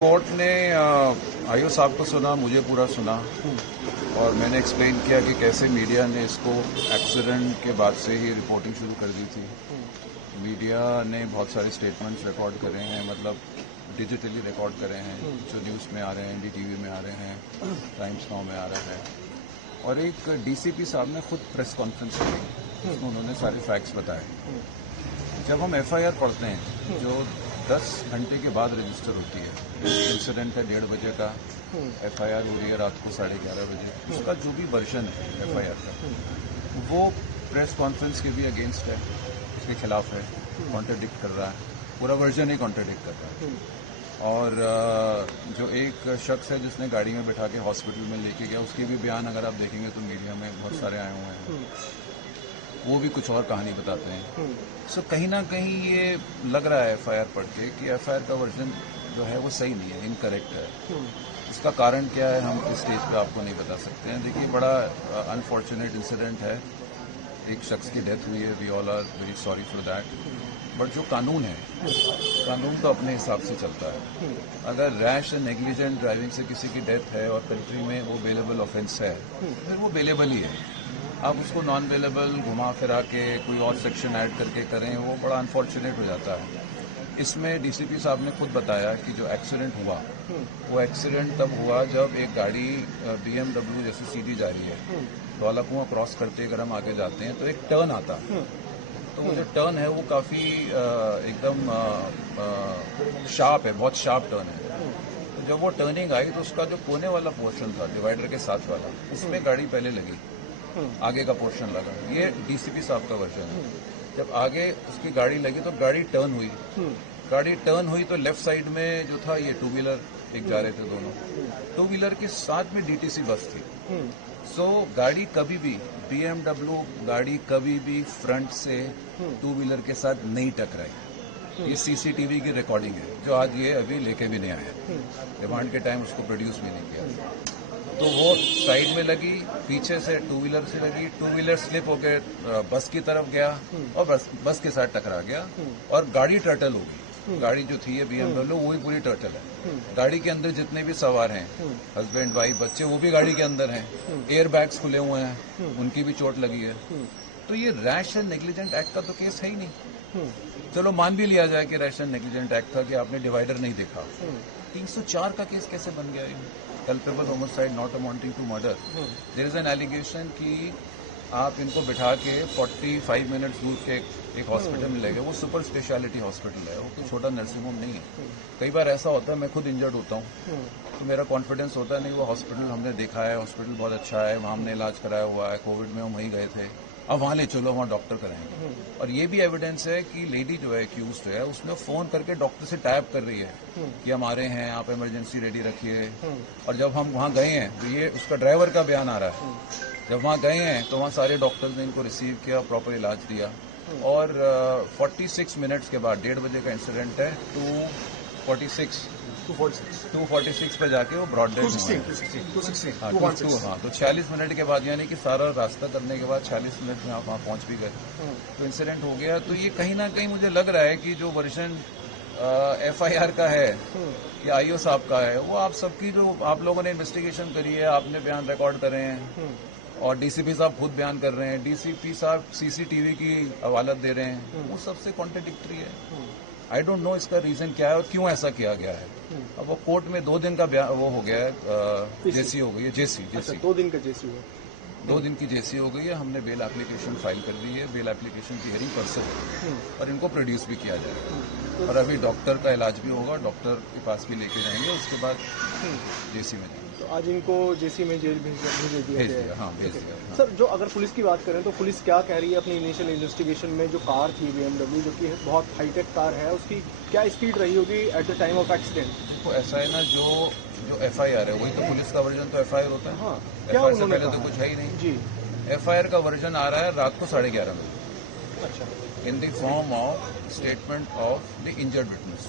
Court ने IO साहब को सुना, मुझे पूरा सुना और मैंने एक्सप्लेन किया कि कैसे मीडिया ने इसको एक्सीडेंट के बाद से ही रिपोर्टिंग शुरू कर दी थी। मीडिया ने बहुत सारे स्टेटमेंट्स रिकॉर्ड करे हैं, मतलब डिजिटली रिकॉर्ड करे हैं, जो न्यूज़ में आ रहे हैं, एनडीटीवी में आ रहे हैं, टाइम्स नाउ में आ रहा है। और एक डीसीपी साहब ने खुद प्रेस कॉन्फ्रेंस की, उसमें उन्होंने सारे फैक्ट्स बताए। जब हम एफआईआर पढ़ते हैं जो 10 घंटे के बाद रजिस्टर होती है, इंसिडेंट है 1:30 बजे का, एफआईआर हो रही है रात को 11:30 बजे, उसका जो भी वर्जन है एफआईआर का वो प्रेस कॉन्फ्रेंस के भी अगेंस्ट है, उसके खिलाफ है, कॉन्ट्रडिक्ट कर रहा है, पूरा वर्जन ही कॉन्ट्रडिक्ट कर रहा है। और जो एक शख्स है जिसने गाड़ी में बिठा के हॉस्पिटल में लेके गया, उसके भी बयान अगर आप देखेंगे तो मीडिया में बहुत सारे आए हुए हैं, वो भी कुछ और कहानी बताते हैं। सो कहीं ना कहीं ये लग रहा है एफआईआर पढ़ के कि एफआईआर का वर्जन जो है वो सही नहीं है, इनकरेक्ट है। इसका कारण क्या है हम इस स्टेज पे आपको नहीं बता सकते हैं। देखिए, बड़ा अनफॉर्चुनेट इंसिडेंट है, एक शख्स की डेथ हुई है, we all are very sorry for that. But जो कानून है, कानून तो अपने हिसाब से चलता है। अगर रैश एंड नेग्लिजेंट ड्राइविंग से किसी की डेथ है और कंट्री में वो बेलेबल ऑफेंस है, फिर वो बेलेबल ही है। आप उसको नॉन बेलेबल घुमा फिरा के कोई और सेक्शन ऐड करके करें, वो बड़ा अनफॉर्चुनेट हो जाता है। इसमें डीसीपी साहब ने खुद बताया कि जो एक्सीडेंट हुआ वो एक्सीडेंट तब हुआ जब एक गाड़ी बीएमडब्ल्यू जैसी सीधी जा रही है, धौला कुआं क्रॉस करते अगर हम आगे जाते हैं तो एक टर्न आता है, तो वो जो टर्न है वो काफ़ी एकदम शार्प है, बहुत शार्प टर्न है। तो जब वो टर्निंग आई तो उसका जो कोने वाला पोर्शन था, डिवाइडर के साथ वाला, उसमें गाड़ी पहले लगी, आगे का पोर्शन लगा। ये डीसीपी साहब का वर्जन है। जब आगे उसकी गाड़ी लगी तो गाड़ी टर्न हुई, गाड़ी टर्न हुई तो लेफ्ट साइड में जो था ये टू व्हीलर एक जा रहे थे दोनों, टू व्हीलर के साथ में डीटीसी बस थी। सो गाड़ी कभी भी बीएमडब्ल्यू गाड़ी कभी भी फ्रंट से टू व्हीलर के साथ नहीं टकराई। ये सीसीटीवी की रिकॉर्डिंग है जो आज ये अभी लेके भी नहीं आया, रिमांड के टाइम उसको प्रोड्यूस भी नहीं किया। तो वो साइड में लगी, पीछे से टू व्हीलर से लगी, टू व्हीलर स्लिप होकर बस की तरफ गया और बस के साथ टकरा गया और गाड़ी टर्टल हो गई। गाड़ी जो थी है बीएमडब्ल्यू, वही पूरी टर्टल है। गाड़ी के अंदर जितने भी सवार हैं, हस्बैंड वाइफ बच्चे, वो भी गाड़ी के अंदर हैं। एयर बैग्स खुले हुए हैं, उनकी भी चोट लगी है। तो ये रैश एंड नेग्लिजेंट एक्ट का तो केस है ही नहीं। चलो मान भी लिया जाए कि रैश एंड नेग्लिजेंट एक्ट था कि आपने डिवाइडर नहीं देखा, 304 का केस कैसे बन गया? Culpable homicide not amounting to murder. There is an allegation कि आप इनको बिठा के 45 मिनट्स दूर के एक हॉस्पिटल में ले गए। वो सुपर स्पेशलिटी हॉस्पिटल है, वो छोटा नर्सिंग होम नहीं है। कई बार ऐसा होता है, मैं खुद इंजर्ड होता हूँ तो मेरा कॉन्फिडेंस होता है नहीं, वो हॉस्पिटल हमने देखा है, हॉस्पिटल बहुत अच्छा है, वहाँ हमने इलाज कराया हुआ है, कोविड में हम वहीं गए थे, अब वहाँ ले चलो, वहाँ डॉक्टर कराएंगे। और ये भी एविडेंस है कि लेडी जो है एक्यूज है, उसने फोन करके डॉक्टर से टाइप कर रही है कि हम आ रहे हैं, आप इमरजेंसी रेडी रखिए। और जब हम वहाँ गए हैं तो ये उसका ड्राइवर का बयान आ रहा है, जब वहाँ गए हैं तो वहाँ सारे डॉक्टर्स ने इनको रिसीव किया, प्रॉपर इलाज दिया। और 46 मिनट्स के बाद, 1:30 बजे का इंसिडेंट है, 246 पे जाके वो ब्रॉड डेड हुआ है। हाँ, तो 46 मिनट के बाद, यानी कि सारा रास्ता करने के बाद 46 मिनट में आप वहाँ पहुँच भी गए, तो इंसिडेंट हो गया। तो ये कहीं ना कहीं मुझे लग रहा है कि जो वर्जन एफआईआर का है या आईओ साहब का है, वो आप सबकी जो आप लोगों ने इन्वेस्टिगेशन करी है, आपने बयान रिकॉर्ड करे हैं और डीसीपी साहब खुद बयान कर रहे हैं, डीसीपी साहब सीसीटीवी की हवालत दे रहे हैं, वो सबसे कॉन्ट्रडिक्टरी है। आई डोंट नो इसका रीजन क्या है और क्यों ऐसा किया गया है। अब वो कोर्ट में 2 दिन का वो हो गया है, जेसी हो गई है, जेसी 2 दिन का जेसी हुआ, 2 दिन की जेसी हो गई है। हमने बेल एप्लीकेशन फाइल कर दी है, बेल एप्लीकेशन की हियरिंग परसों और इनको प्रोड्यूस भी किया जाएगा। और अभी डॉक्टर का इलाज भी होगा, डॉक्टर के पास भी लेके जाएंगे, उसके बाद जेसी में जाएंगे। तो आज इनको जेसी में जेल भेज दिया। हाँ, भेज दिया। हाँ। सर, जो अगर पुलिस की बात करें तो पुलिस क्या कह रही है अपनी इनिशियल इन्वेस्टिगेशन में? जो कार थी बीएमडब्ल्यू, जो कि बहुत हाईटेक कार है, उसकी क्या स्पीड रही होगी at the time of accident? देखो, ऐसा है ना, जो एफआईआर है वही तो पुलिस का वर्जन तो एफआईआर होता है। हाँ, एफआईआर से पहले तो कुछ है ही नहीं जी। एफआईआर का वर्जन आ रहा है रात को 11:30 बजे, अच्छा, in the form of statement of the injured witness.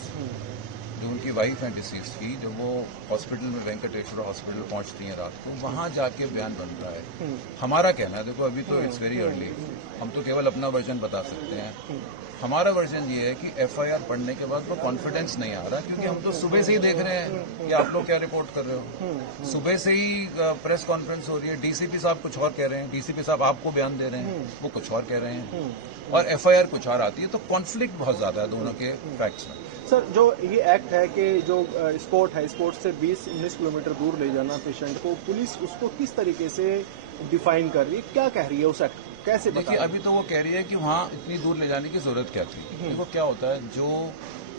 जो उनकी वाइफ है डिसीज की, जब वो हॉस्पिटल में वेंकटेश्वर हॉस्पिटल पहुंचती हैं रात को, वहां जाके बयान बनता है। हमारा कहना है, देखो अभी तो इट्स वेरी अर्ली, हम तो केवल अपना वर्जन बता सकते हैं। हमारा वर्जन ये है कि एफआईआर पढ़ने के बाद वो कॉन्फिडेंस नहीं आ रहा, क्योंकि हम तो सुबह से ही देख रहे हैं कि आप लोग क्या रिपोर्ट कर रहे हो। सुबह से ही प्रेस कॉन्फ्रेंस हो रही है, डीसीपी साहब कुछ और कह रहे हैं, डीसीपी साहब आपको बयान दे रहे हैं, वो कुछ और कह रहे हैं, और एफआईआर कुछ और आती है। तो कॉन्फ्लिक्ट बहुत ज्यादा है दोनों के फैक्ट्स में। सर, जो ये एक्ट है कि जो स्पोर्ट है, स्पोर्ट से 20-19 किलोमीटर दूर ले जाना पेशेंट को, पुलिस उसको किस तरीके से डिफाइन कर रही है, क्या कह रही है उस एक्ट कैसे? देखिए, अभी तो वो कह रही है कि वहाँ इतनी दूर ले जाने की जरूरत क्या थी। देखो क्या होता है, जो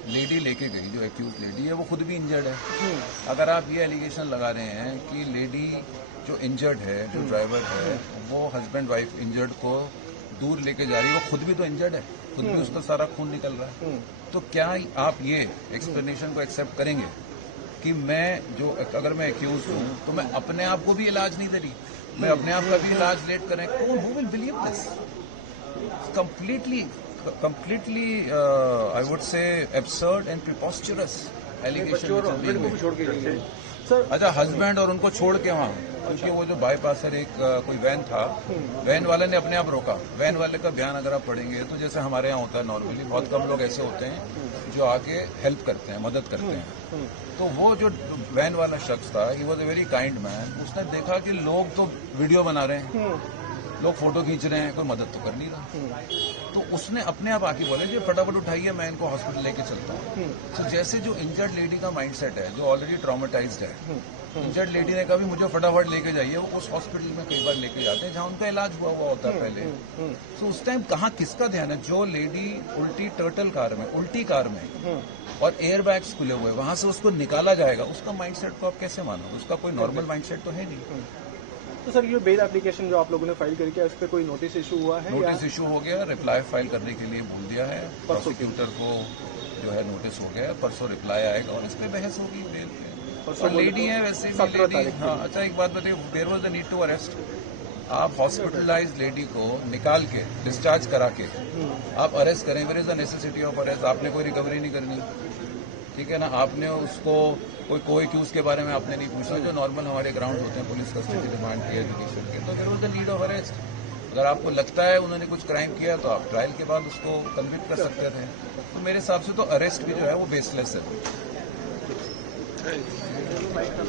लेडी लेके गई, जो एक्यूज लेडी है, वो खुद भी इंजर्ड है। अगर आप ये एलिगेशन लगा रहे हैं कि लेडी जो इंजर्ड है, जो ड्राइवर है, वो हस्बैंड वाइफ इंजर्ड को दूर लेके जा रही है, वो खुद भी तो इंजर्ड है, खुद भी उसका सारा खून निकल रहा है, तो क्या आप ये एक्सप्लेनेशन को एक्सेप्ट करेंगे कि मैं जो, अगर मैं एक्यूज हूँ तो मैं अपने आप को भी इलाज नहीं दे रही, मैं अपने आप का भी इलाज लेट करें? कौन, who will believe this? completely I would say absurd and preposterous allegation. Sir, अच्छा, हस्बैंड और उनको छोड़ के वहाँ, क्योंकि वो जो बाईपासर एक कोई वैन था, वैन वाले ने अपने आप रोका। वैन वाले का बयान अगर आप पढ़ेंगे तो जैसे हमारे यहाँ होता है नॉर्मली, बहुत कम लोग ऐसे होते हैं जो आके हेल्प करते हैं, मदद करते हैं। तो वो जो वैन वाला शख्स था, he was a very kind man. उसने देखा कि लोग तो वीडियो बना रहे हैं, लोग फोटो खींच रहे हैं, कोई मदद तो कर नहीं रहा, तो उसने अपने आप आके बोले कि फटाफट उठाइए, मैं इनको हॉस्पिटल लेके चलता हूँ। तो जैसे जो इंजर्ड लेडी का माइंडसेट है, जो ऑलरेडी ट्रॉमेटाइज्ड है, इंजर्ड लेडी ने कहा भी मुझे फटाफट लेके जाइए, वो उस हॉस्पिटल में कई बार लेके जाते हैं जहाँ उनका इलाज हुआ होता है पहले। तो उस टाइम कहाँ किसका ध्यान है? जो लेडी उल्टी टर्टल कार में, उल्टी कार में, और एयर बैग्स खुले हुए, वहां से उसको निकाला जाएगा, उसका माइंडसेट को आप कैसे मानो? उसका कोई नॉर्मल माइंडसेट तो है नहीं। तो सर, ये बेल एप्लीकेशन जो आप लोगों ने फाइल करके, उस पर कोई नोटिस इशू हुआ है? नोटिस इशू हो गया, रिप्लाई फाइल करने के लिए बोल दिया है, प्रोसिक्यूटर को जो है नोटिस हो गया, परसों रिप्लाई आएगा और इस पर बहस होगी बेल पे। और लेडी है वैसे भी लेडी। हाँ, अच्छा एक बात बताइए, there was the need to arrest? आप हॉस्पिटलाइज्ड लेडी को निकाल के, डिस्चार्ज करा के आप अरेस्ट करें? Where is the necessity of arrest? आपने कोई रिकवरी नहीं करनी, ठीक है ना? आपने उसको कोई क्यूज के बारे में आपने नहीं पूछा, जो नॉर्मल हमारे ग्राउंड होते हैं, पुलिस कस्टडी रिमांड की, एजुकेशन के। तो there was the need of arrest. अगर आपको लगता है उन्होंने कुछ क्राइम किया तो आप ट्रायल के बाद उसको कन्विक्ट कर सकते थे। तो मेरे हिसाब से तो अरेस्ट भी जो है वो बेसलेस है।